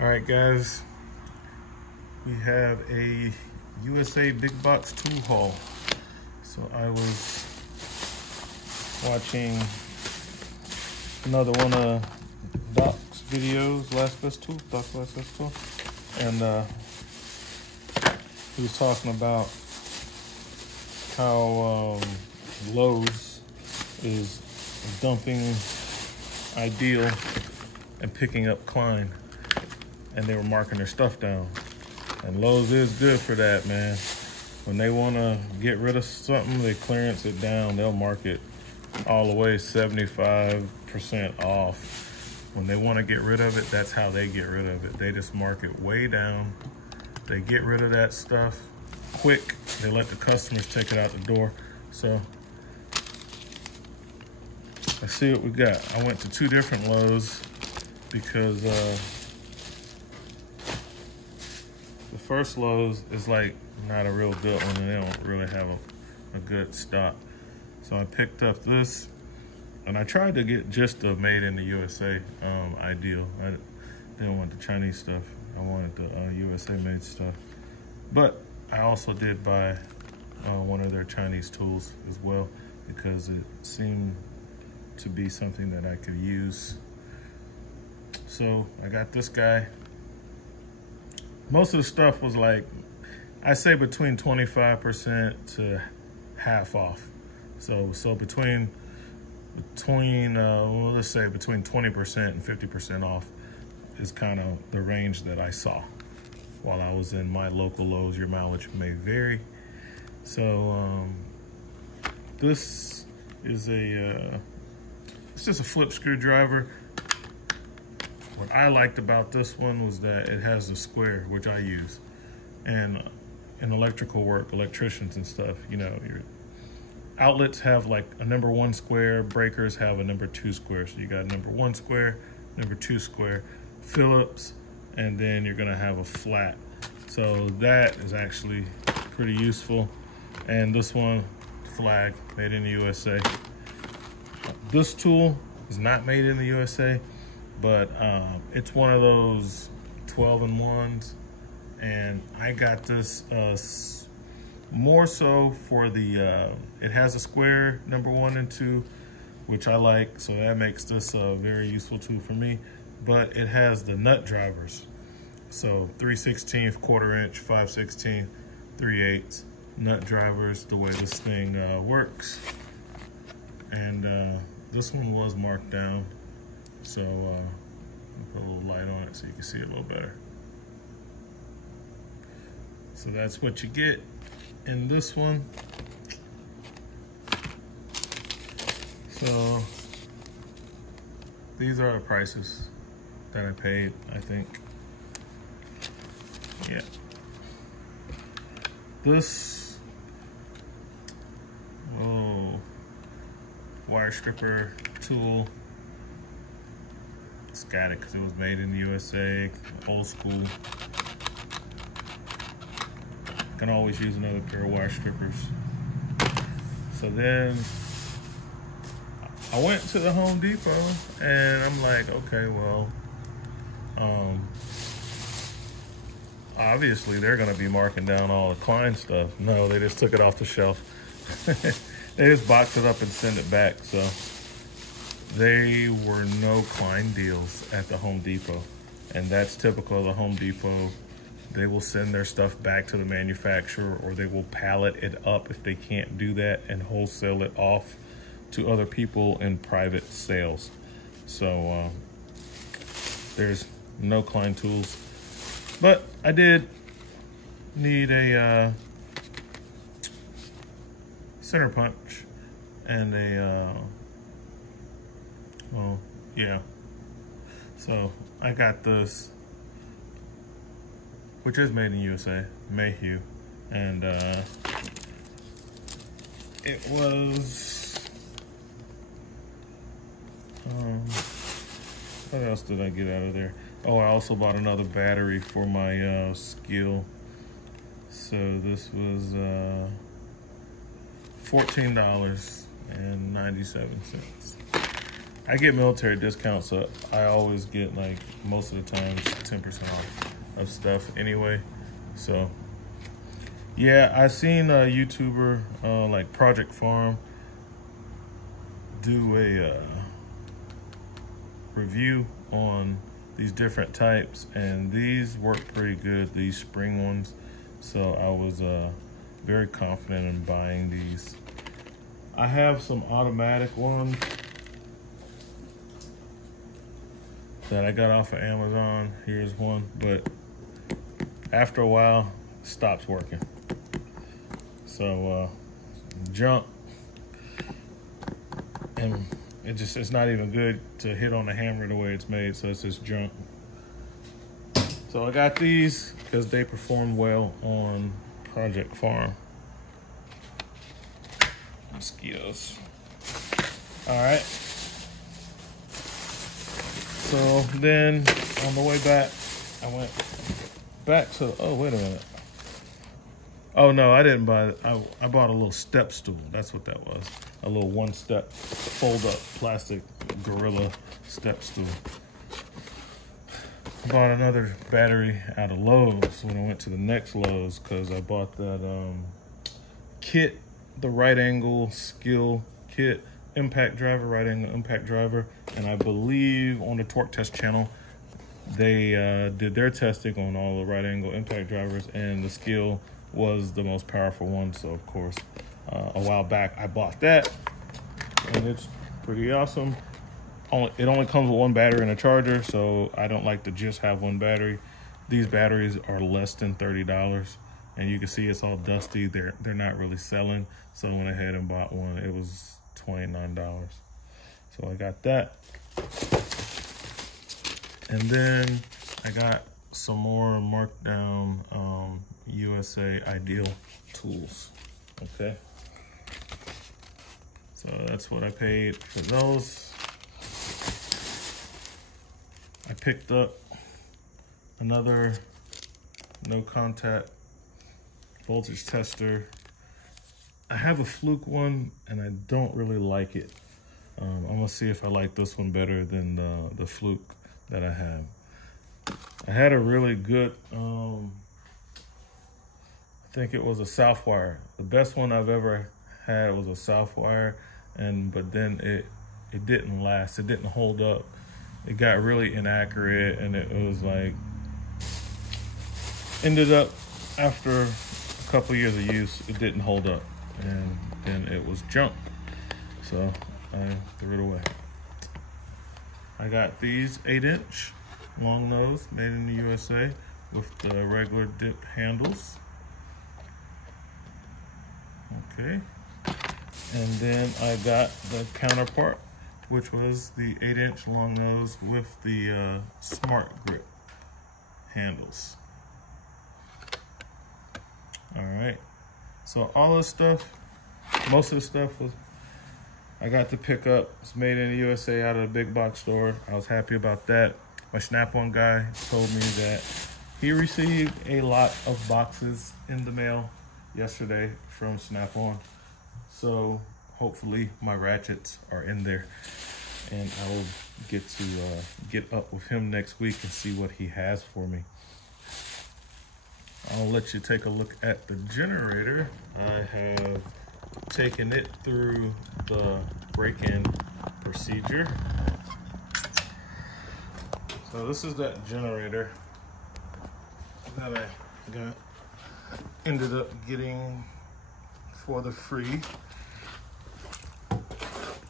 All right, guys, we have a USA big box tool haul. So I was watching another one of Doc's videos, Last Best Tool, Doc's Last Best Tool, and he was talking about how Lowe's is dumping Ideal and picking up Klein, and they were marking their stuff down. And Lowe's is good for that, man. When they want to get rid of something, they clearance it down. They'll mark it all the way 75% off. When they want to get rid of it, that's how they get rid of it. They just mark it way down. They get rid of that stuff quick. They let the customers take it out the door. So let's see what we got. I went to 2 different Lowe's because the first Lowe's is like not a real good one, and they don't really have a good stock. So I picked up this, and I tried to get just the made in the USA Ideal. I didn't want the Chinese stuff. I wanted the USA made stuff. But I also did buy one of their Chinese tools as well, because it seemed to be something that I could use. So I got this guy. Most of the stuff was like, I say between 25% to half off. So between well, let's say between 20% and 50% off is kind of the range that I saw while I was in my local Lowe's. Your mileage may vary. So this is it's just a flip screwdriver. What I liked about this one was that it has the square, which I use. And in electrical work, electricians and stuff, you know, your outlets have like a number 1 square, breakers have a number 2 square. So you got number 1 square, number 2 square, Phillips, and then you're gonna have a flat. So that is actually pretty useful. And this one, flag, made in the USA. This tool is not made in the USA, but it's one of those 12-in-1s, and I got this more so for the, it has a square number 1 and 2, which I like, so that makes this a very useful tool for me. But it has the nut drivers, so 3/16, 1/4 inch, 5/16, 3/8 nut drivers, the way this thing works. And this one was marked down, so put a little light on it so you can see it a little better. So that's what you get in this one. So these are the prices that I paid, I think. Yeah. This, wire stripper tool. It's got it because it was made in the USA, old school. Can always use another pair of wire strippers. So then I went to the Home Depot, and I'm like, okay, well, obviously they're gonna be marking down all the Klein stuff. No, they just took it off the shelf. They just box it up and send it back. So there were no Klein deals at the Home Depot, and that's typical of the Home Depot. They will send their stuff back to the manufacturer, or they will pallet it up if they can't do that, and wholesale it off to other people in private sales. So there's no Klein tools. But I did need a center punch and a, well, yeah. So I got this, which is made in USA, Mayhew, and it was, what else did I get out of there? Oh, I also bought another battery for my Skil. So this was $14.97. I get military discounts, so I always get, like, most of the times 10% off of stuff anyway. So yeah, I seen a YouTuber like Project Farm do a review on these different types, and these work pretty good, these spring ones. So I was very confident in buying these. I have some automatic ones that I got off of Amazon. Here's one, but after a while, it stops working. So junk, and it's not even good to hit on the hammer the way it's made, so it's just junk. So I got these because they perform well on Project Farm. Mosquitoes. All right. So then on the way back, I went back to, oh, wait a minute. Oh no, I didn't buy it. I bought a little step stool. That's what that was. A little one-step fold-up plastic Gorilla step stool. Bought another battery out of Lowe's when I went to the next Lowe's, because I bought that kit, the right angle skill kit, impact driver, right angle impact driver. And I believe on the Torque Test channel, they did their testing on all the right angle impact drivers, and the skill was the most powerful one. So of course, a while back I bought that, and it's pretty awesome. It only comes with one battery and a charger, so I don't like to just have one battery. These batteries are less than $30, and you can see it's all dusty. They're not really selling, so I went ahead and bought one. It was $29, so I got that. And then I got some more markdown USA Ideal tools. Okay, so that's what I paid for those. I picked up another no contact voltage tester. I have a Fluke one and I don't really like it. I'm gonna see if I like this one better than the Fluke that I have. I had a really good, I think it was a Southwire. The best one I've ever had was a Southwire, but then it didn't last. It didn't hold up. It got really inaccurate, and it was like, ended up after a couple years of use, it didn't hold up, and then it was junk. So I threw it away. I got these 8-inch long nose made in the USA with the regular dip handles. Okay. And then I got the counterpart, which was the 8-inch long nose with the Smart Grip handles. All right, so all this stuff, most of the stuff I got to pick up. It's made in the USA out of a big box store. I was happy about that. My Snap-on guy told me that he received a lot of boxes in the mail yesterday from Snap-on. So hopefully my ratchets are in there, and I will get to get up with him next week and see what he has for me. I'll let you take a look at the generator. I have taken it through the break-in procedure. So this is that generator that I ended up getting for the free,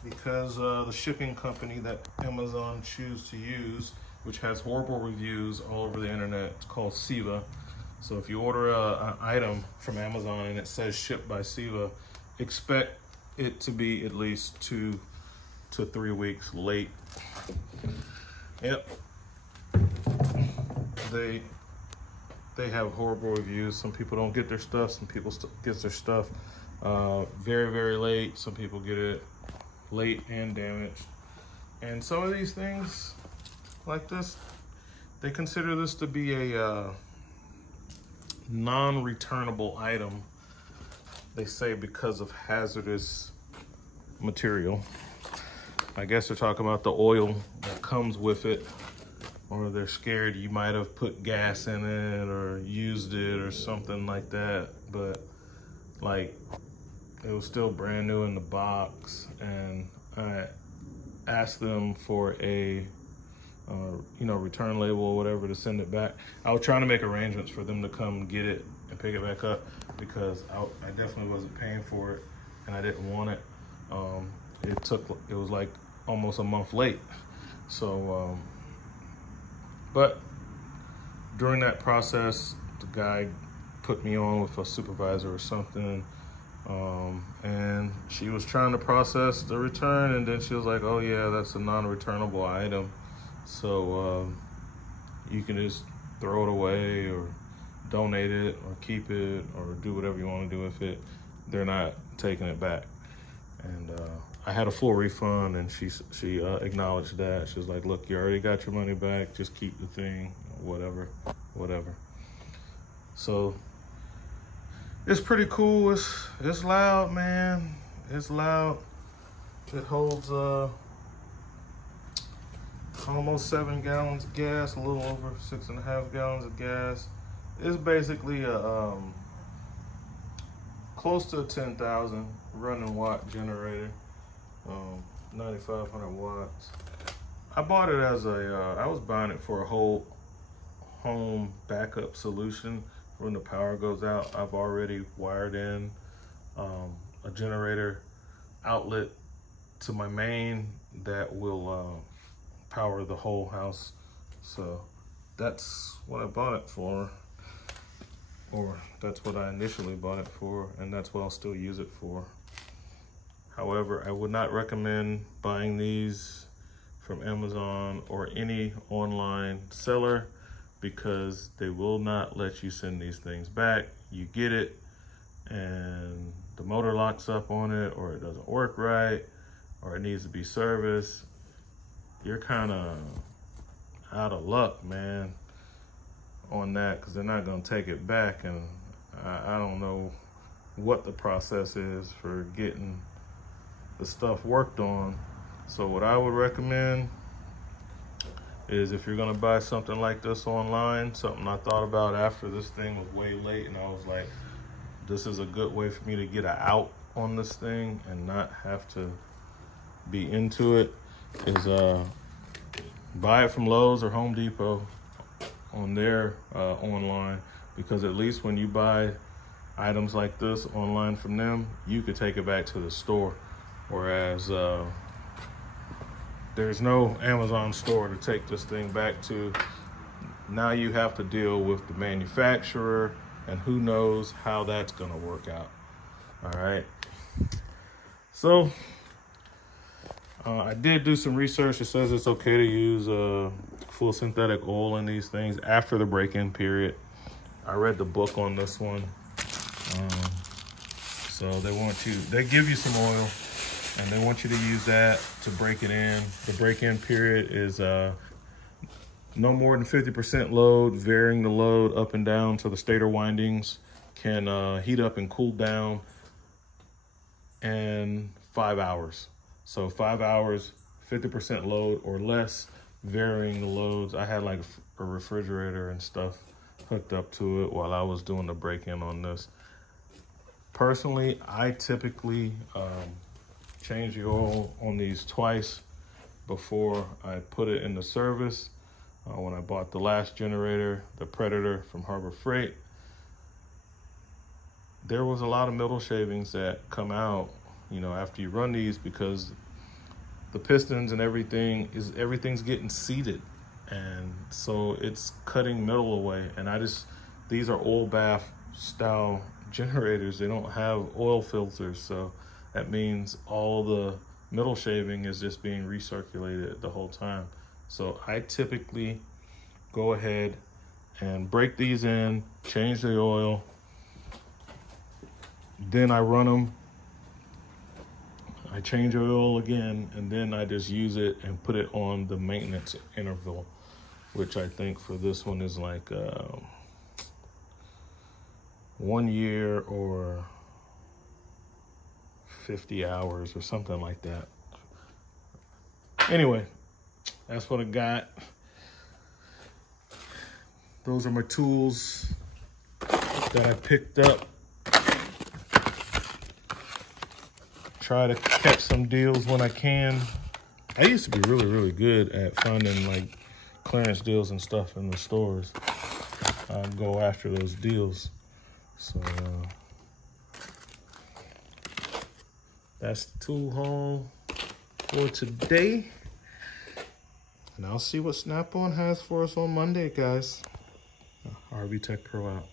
because the shipping company that Amazon choose to use, which has horrible reviews all over the internet, it's called Seva. So if you order an item from Amazon and it says shipped by Seva, expect it to be at least 2 to 3 weeks late. Yep. They have horrible reviews. Some people don't get their stuff. Some people get their stuff very, very late. Some people get it late and damaged. And some of these things like this, they consider this to be a non-returnable item. They say because of hazardous material. I guess they're talking about the oil that comes with it, or they're scared you might have put gas in it or used it or something like that. But like, it was still brand new in the box, and I asked them for a return label or whatever to send it back. I was trying to make arrangements for them to come get it and pick it back up, because I definitely wasn't paying for it and I didn't want it. It was like almost a month late. So, but during that process, the guy put me on with a supervisor or something. And she was trying to process the return, and then she was like, oh yeah, that's a non-returnable item. So you can just throw it away or donate it or keep it or do whatever you want to do with it. They're not taking it back. And I had a full refund, and she acknowledged that. She was like, look, you already got your money back. Just keep the thing, whatever. So it's pretty cool. It's loud, man. It's loud. It holds almost 7 gallons of gas, a little over 6.5 gallons of gas. It's basically a close to a 10,000 running watt generator, 9,500 watts. I bought it as I was buying it for a whole home backup solution. When the power goes out, I've already wired in a generator outlet to my main that will power the whole house. So that's what I bought it for, or that's what I initially bought it for, and that's what I'll still use it for. However, I would not recommend buying these from Amazon or any online seller, because they will not let you send these things back. You get it and the motor locks up on it, or it doesn't work right, or it needs to be serviced. You're kind of out of luck, man, on that, because they're not gonna take it back. And I don't know what the process is for getting the stuff worked on. So what I would recommend is, if you're gonna buy something like this online, something I thought about after this thing was way late, and I was like, this is a good way for me to get an out on this thing and not have to be into it, is buy it from Lowe's or Home Depot on their online, because at least when you buy items like this online from them, you could take it back to the store, whereas there's no Amazon store to take this thing back to. Now you have to deal with the manufacturer, and who knows how that's gonna work out. All right. So I did do some research. It says it's okay to use full synthetic oil in these things after the break-in period. I read the book on this one. So they give you some oil, and they want you to use that to break it in. The break-in period is no more than 50% load, varying the load up and down so the stator windings can heat up and cool down in 5 hours. So 5 hours, 50% load or less, varying the loads. I had like a refrigerator and stuff hooked up to it while I was doing the break-in on this. Personally, I typically change the oil on these twice before I put it in the service. When I bought the last generator, the Predator from Harbor Freight, there was a lot of metal shavings that come out, after you run these, because the pistons and everything's getting seated, and so it's cutting metal away. And these are oil bath style generators. They don't have oil filters, so that means all the metal shaving is just being recirculated the whole time. So I typically go ahead and break these in, change the oil, then I run them, I change oil again, and then I just use it and put it on the maintenance interval, which I think for this one is like 1 year or 50 hours or something like that. Anyway, that's what I got. Those are my tools that I picked up. Try to catch some deals when I can. I used to be really, really good at finding like clearance deals and stuff in the stores. I'd go after those deals. So that's the tool haul for today. And I'll see what Snap-on has for us on Monday, guys. RV Tech Pro out.